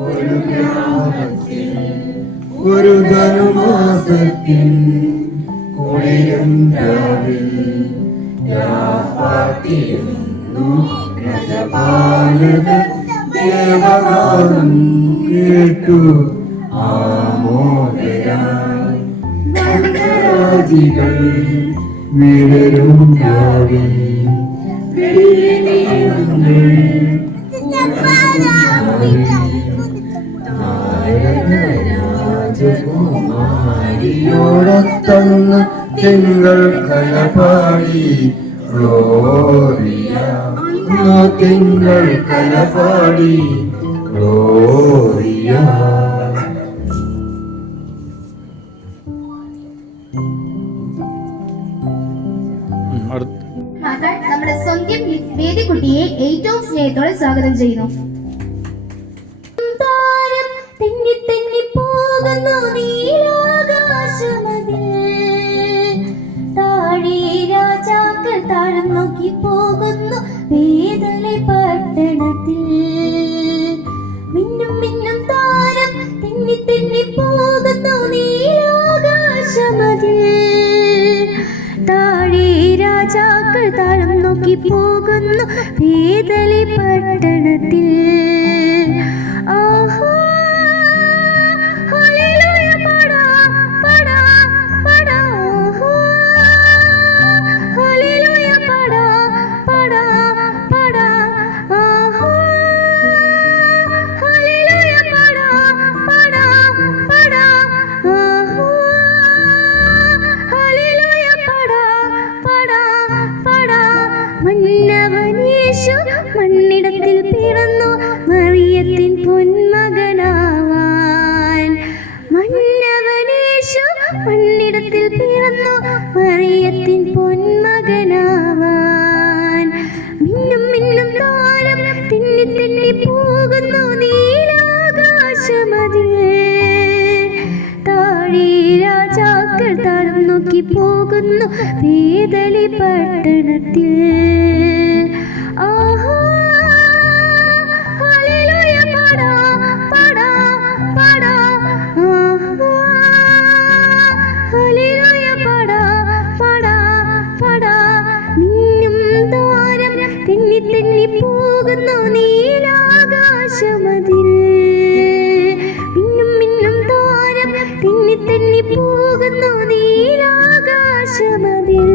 ഒരു ഗ്രാമത്തിൽ ഒരു ധനുമാസത്തിൽ കുളിരും രാവിൽ പാട്ടിരുന്നു രജപാലക ദേവഗാനം കേട്ടു ആമോദയായി മന്ദരാജികൾ വിടരും രാവിൽ രാജകുമാരിയോടൊത്തന്ന് തിങ്കൾ കലപാടി ഗ്ലോറിയ തിങ്കൾ കലപാടി ഗ്ലോറിയ. നമ്മുടെ സ്വന്തം വേദിക്കുട്ടിയെ ഏറ്റവും സ്നേഹത്തോടെ സ്വാഗതം ചെയ്യുന്നു. തെന്നി തെന്നി പോകുന്നു നീലാകാശമതിൽ, താഴെ രാജാക്കൾ താഴം നോക്കി പോകുന്നു വേദലെ പട്ടണത്തിൽ. മിന്നും മിന്നും താരം തെന്നി തെന്നി പോകുന്നു നീലാകാശമതിൽ, താഴെ രാജാക്കൾ താഴം നോക്കി പോകുന്നു വേദലെ പട്ടണത്തിൽ. ആഹാ മണ്ണിടത്തിൽ പിറന്നു മറിയത്തിൻ പൊന്മകനാവാൻ. മന്നവനേശു മണ്ണിടത്തിൽ പിറന്നു മറിയത്തിൻ പൊന്മകനാവാൻ. മിന്നും മിന്നും താരം തെന്നി തെന്നി പോകുന്നു നീലാകാശമതിൽ, താഴെ രാജാക്കൾ താഴം നോക്കി പോകുന്നു വേദലി പട്ടണത്തിൽ. ആഹാ ഹല്ലേലൂയ പാടാ പാടാ പാടാ, ആഹാ ഹല്ലേലൂയ പാടാ പാടാ പാടാ. മിന്നും താരം തെന്നി തെന്നി പോകുന്നു നീലാകാശമതിൽ, മിന്നും മിന്നും താരം തെന്നി തെന്നി പോകുന്നു നീലാകാശമതിൽ.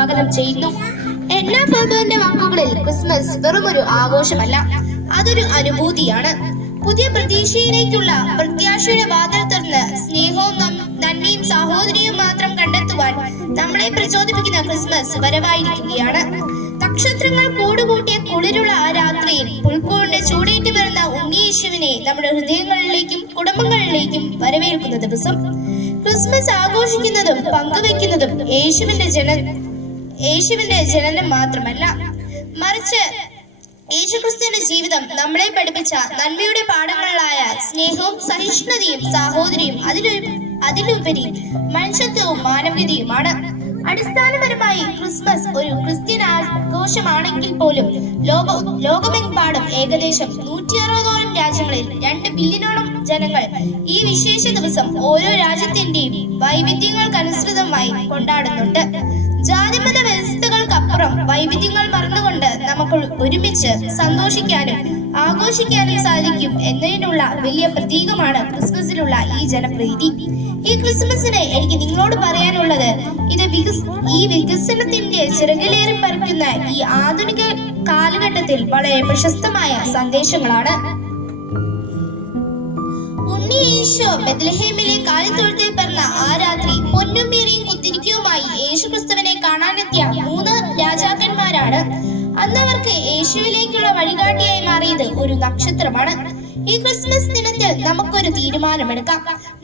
സ്വാഗതം ചെയ്യുന്നു. എല്ലാ പ്രഭുവിന്റെ വാക്കുകളിൽ ക്രിസ്മസ് വെറുമൊരു ആഘോഷമല്ല, അതൊരു അനുഭൂതിയാണ്. പുതിയ പ്രതീക്ഷയിലേക്കുള്ള പ്രത്യാശയുടെ വാതിൽ തുറന്ന് സ്നേഹവും നന്മയും സഹോദരിയും മാത്രം കണ്ടെത്തുവാൻ നമ്മളെ പ്രചോദിപ്പിക്കുന്ന ക്രിസ്മസ് വരവായിരിക്കുകയാണ്. നക്ഷത്രങ്ങൾ കൂടുകൂട്ടിയ കുളിരുള്ള ആ രാത്രിയിൽ പുൽക്കൂടിന്റെ ചൂടേറ്റ് വരുന്ന ഉണ്ണിയേശുവിനെ നമ്മുടെ ഹൃദയങ്ങളിലേക്കും കുടുംബങ്ങളിലേക്കും വരവേൽക്കുന്ന ദിവസം. ക്രിസ്മസ് ആഘോഷിക്കുന്നതും പങ്കുവെക്കുന്നതും യേശുവിന്റെ ജനനം മാത്രമല്ല, മറിച്ച് യേശുക്രിസ്തുവിന്റെ ജീവിതം നമ്മളെ പഠിപ്പിച്ച നന്മയുടെ പാഠങ്ങളായ സ്നേഹവും സഹിഷ്ണുതയും സാഹോദര്യവും അതിലുപരി മനുഷ്യത്വവും മാനവികതയുമാണ്. അടിസ്ഥാനപരമായി ക്രിസ്മസ് ഒരു ക്രിസ്ത്യൻ ആഘോഷമാണെങ്കിൽ പോലും ലോകമെമ്പാടും ഏകദേശം 160ഓളം രാജ്യങ്ങളിൽ 2 ബില്യണോളം ജനങ്ങൾ ഈ വിശേഷ ദിവസം ഓരോ രാജ്യത്തിന്റെയും വൈവിധ്യങ്ങൾക്കനുസൃതമായി കൊണ്ടാടുന്നുണ്ട്. ജാതിമത വ്യവസ്ഥകൾക്കപ്പുറം വൈവിധ്യങ്ങൾ മറന്നുകൊണ്ട് നമുക്ക് ഒരുമിച്ച് സന്തോഷിക്കാനും ആഘോഷിക്കാനും സാധിക്കും എന്നതിനുള്ള വലിയ പ്രതീകമാണ് ക്രിസ്മസിലുള്ള ഈ ജനപ്രീതി. ഈ ക്രിസ്മസിന് എനിക്ക് നിങ്ങളോട് പറയാനുള്ളത് ഈ വികസനത്തിന്റെ ചിറകിലേറി പറിക്കുന്ന ഈ ആധുനിക കാലഘട്ടത്തിൽ വളരെ പ്രശസ്തമായ സന്ദേശങ്ങളാണ്. ഉണ്ണിയേശു ബെത്ലഹേമിലെ കാലിത്തൊഴുത്തിൽ പിറന്ന ആ രാത്രി പൊന്നും മീറിയും കുത്തിരിക്കവുമായി യേശുക്രിസ്തുവിനെ കാണാനെത്തിയ 3 രാജാക്കന്മാരാണ്. അന്നവർക്ക് യേശുവിലേക്കുള്ള വഴികാട്ടിയായി മാറിയത് ഒരു നക്ഷത്രമാണ്. ഈ ക്രിസ്മസ് ദിനത്തിൽ നമുക്കൊരു തീരുമാനമെടുക്കാം.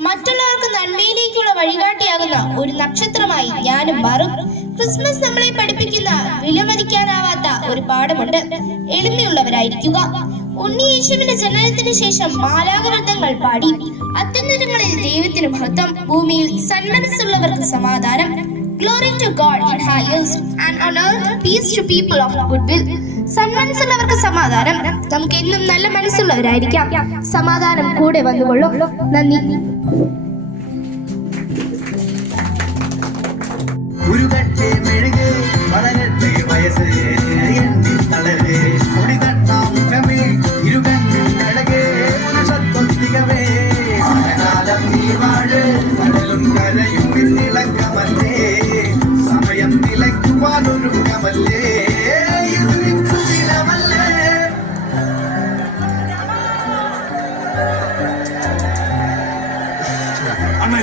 മറ്റുള്ളവർക്ക് നന്മയിലേക്കുള്ള വഴികാട്ടിയാകുന്ന ഒരു നക്ഷത്രമായി ഞാനും മാറും. ക്രിസ്മസ് നമ്മളെ പഠിപ്പിക്കുന്ന വിലമതിക്കാനാവാത്ത ഒരു പാഠമുണ്ട്: എളിമയുള്ളവരായിരിക്കുക. ഉണ്ണിയേശുവിന്റെ ജനനത്തിന് ശേഷം മാലാഖവൃന്ദങ്ങൾ പാടി, അത്യുന്നതങ്ങളിൽ ദൈവത്തിന് മഹത്വം, ഭൂമിയിൽ സന്മനസ്സുള്ളവർക്ക് സമാധാനം. Glory to God in highest and on earth peace to people of goodwill. സന്മനസ്സുള്ളവർക്ക് സമാധാനം. നമുക്ക് എന്നും നല്ല മനസ്സുള്ളവരായിരിക്കാം. സമാധാനം കൂടെ വന്നുകൊള്ളും. നന്ദി. ഉരുകട്ടെ മെഴുകേ വളരട്ടെ വയസ്സേ എണ്ണി തളരേ ഒടിതട്ടാം മുഖമേ ഇരുകണ്ണിൽ അഴകേ പുരുഷത്വത്തികവേ കാലം നീ വാഴ് കടലും കരയും നിന്നിളക്കമല്ലേ സമയം നിലയ്ക്കുവാനൊരുക്കമല്ലേ അമ്മ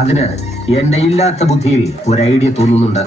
അതിന് എന്റെ ഇല്ലാത്ത ബുദ്ധിയിൽ ഒരു ഐഡിയ തോന്നുന്നുണ്ട്.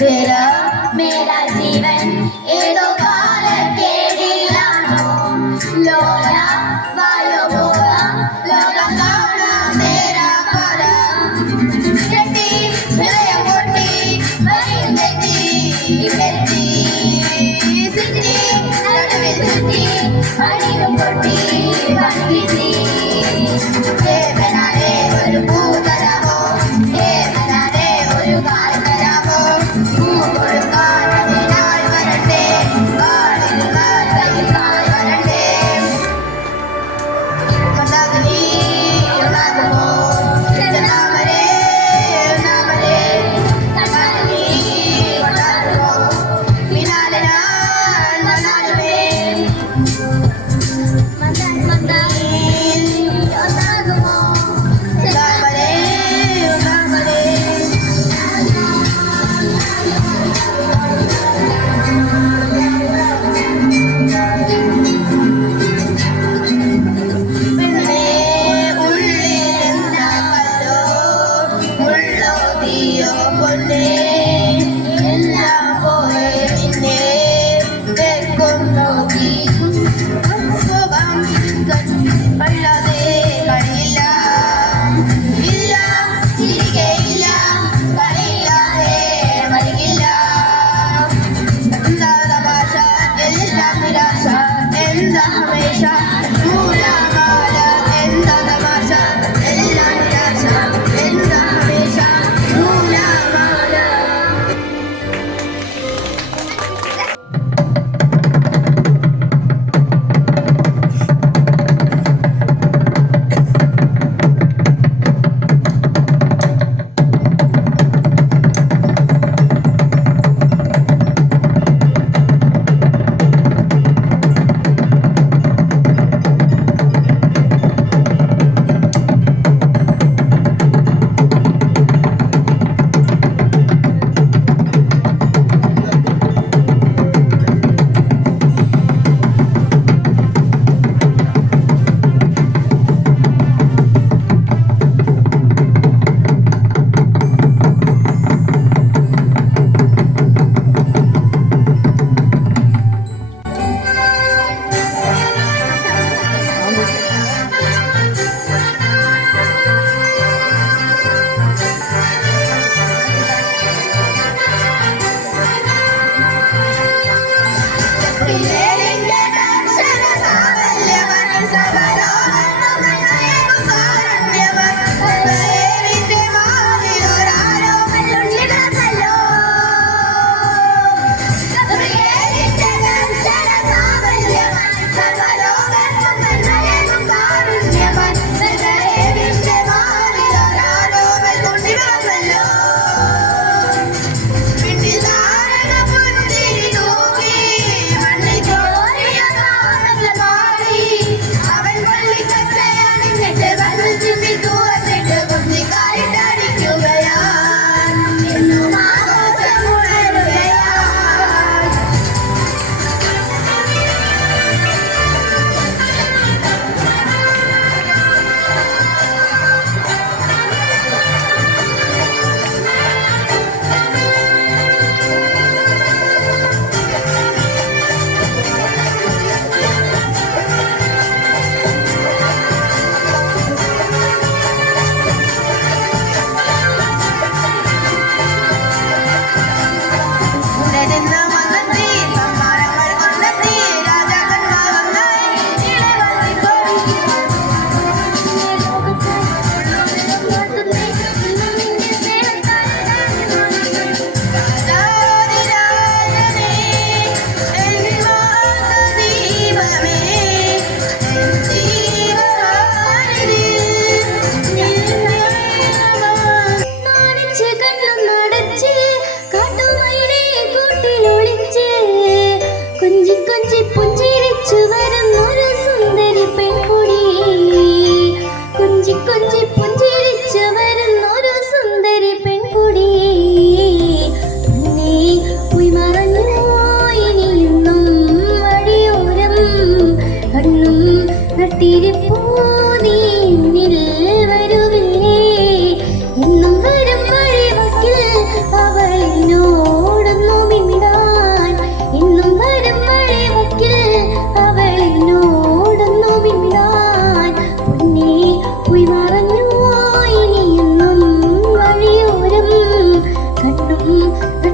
तेरा मेरा जीवन ഏതോ കാലക്കേടിലാണോ ലോല വായോ പോകാം ലോകം കാണാം തേരാ പാല കെട്ടി ഹൃദയം പൊട്ടി വഴിയും തെറ്റി തെറ്റി സിറ്റി നടുവിൽ ചുറ്റി വഴിയും പൊട്ടി വണ്ടിത്തി ഏവനാരെ ഒരു പൂ തരാമോ ഏവനാരെ ഒരു കാൽ തരാമോ പൂ കൊടുക്കാൻ അതിനാൾ വരട്ടെ കാലിൽ കാൽ വരട്ടെ മതാഗിനി ഉണാകുമോ നാമരേ നാമരേ മതാഗിനി ഉണാകുമോ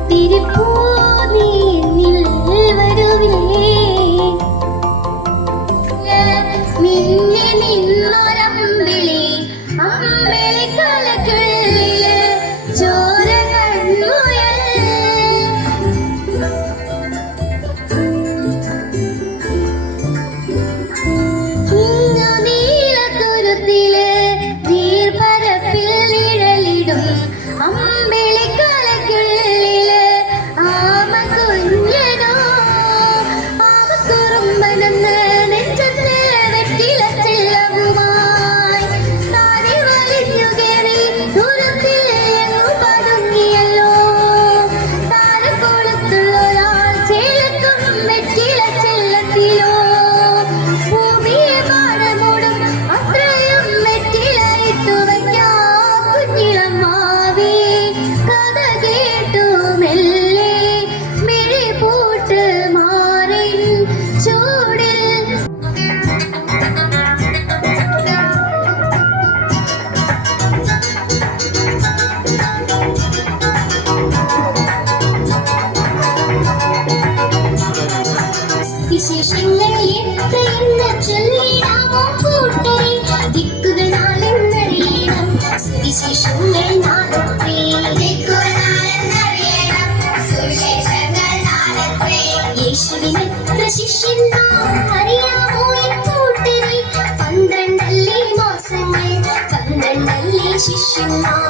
ഒത്തിരി പൂ നീ എന്നിൽ വരുവില്ലേ മിന്നി നിന്നൊരമ്പിളി അമ്പിളിക്കലയ്ക്കുള്ളില് ചോര കൺമുയൽ ഇങ്ങു നീലത്തുരുത്തില് നീർപ്പരപ്പിൽ നിഴലിടും അമ്പിളിക്കലയ്ക്കുള്ളില് ആമക്കുഞ്ഞനോ ആമക്കുറുമ്പനെന്ന് നെഞ്ചത്ത് വെറ്റില ചെല്ലവുമായി താനെ വലിഞ്ഞു കേറി ദൂരത്തിൽ എങ്ങു പതുങ്ങിയല്ലോ താരക്കോളത്തുള്ളൊരാൾ ചേലക്കും വെറ്റില ചെല്ലത്തിലോ ഭൂമിയെ പാടമൂടും അത്രയും വെറ്റില ഇട്ടു വയ്ക്കാം കുഞ്ഞിളമ്മാവേ കഥ കേട്ടു മെല്ലെ മിഴി പൂട്ട് മാറിൻ ചൂടിൽ വിശേഷങ്ങൾ എത്രയെന്ന് ചൊല്ലിടാമോ കൂട്ടരെ ദിക്കുകൾ നാളെന്നറിയണം സുവിശേഷങ്ങൾ നാളത്തെ ദിക്കുകൾ നാളെന്നറിയണം സുവിശേഷങ്ങൾ നാളത്തെ യേശുവിനെത്ര ശിഷ്യന്മാർ അറിയാമോ ഈ കൂട്ടരെ 12 മാസങ്ങൾ 12 ശിഷ്യന്മാർ